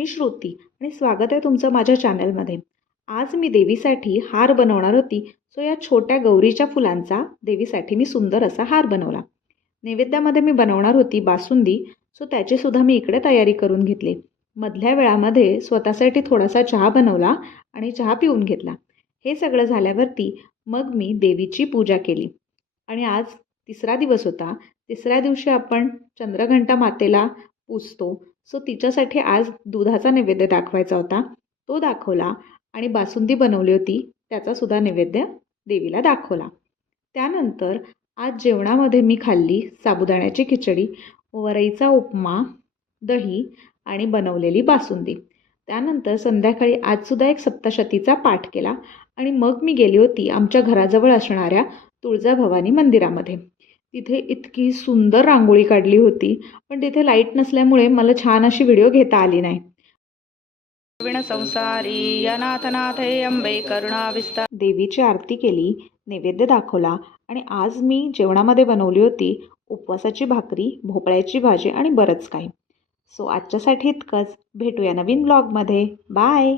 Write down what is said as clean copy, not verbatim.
मी श्रुती आणि स्वागत आहे तुमचं माझ्या चॅनलमध्ये। आज मी देवीसाठी हार बनवणार होती। सो या छोट्या गौरीच्या फुलांचा देवीसाठी मी सुंदर असा हार बनवला। नैवेद्यामध्ये मी बनवणार होती बासुंदी। सो त्याची सुद्धा मी इकडे तयारी करून घेतली। मधल्या वेळामध्ये स्वतःसाठी थोडासा चहा बनवला आणि चहा पिऊन घेतला। हे सगळं झाल्यावरती मग मी देवीची पूजा केली आणि आज तिसरा दिवस होता। तिसऱ्या दिवशी आपण चंद्रघंटा मातेला पूजतो। सो तिच्यासाठी आज दुधाचा नैवेद्य दाखवायचा होता, तो दाखवला आणि बासुंदी बनवली होती त्याचा सुद्धा नैवेद्य देवीला दाखवला। त्यानंतर आज जेवणामध्ये मी खाल्ली साबुदाण्याची खिचडी, वरईचा उपमा, दही आणि बनवलेली बासुंदी। त्यानंतर संध्याकाळी आजसुद्धा एक सप्तशतीचा पाठ केला आणि मग मी गेली होती आमच्या घराजवळ असणाऱ्या तुळजाभवानी मंदिरामध्ये। तिथे इतकी सुंदर रांगोळी काढली होती, पण तिथे लाईट नसल्यामुळे मला छान अशी व्हिडिओ घेता आली नाही। संसारी अनाथनाथे अंबे करुणा विस्तार। देवीची आरती केली, नैवेद्य दाखवला आणि आज मी जेवणामध्ये बनवली होती उपवासाची भाकरी, भोपळ्याची भाजी आणि बरंच काही। सो आजच्यासाठी इतकंच। भेटूया नवीन ब्लॉगमध्ये। बाय।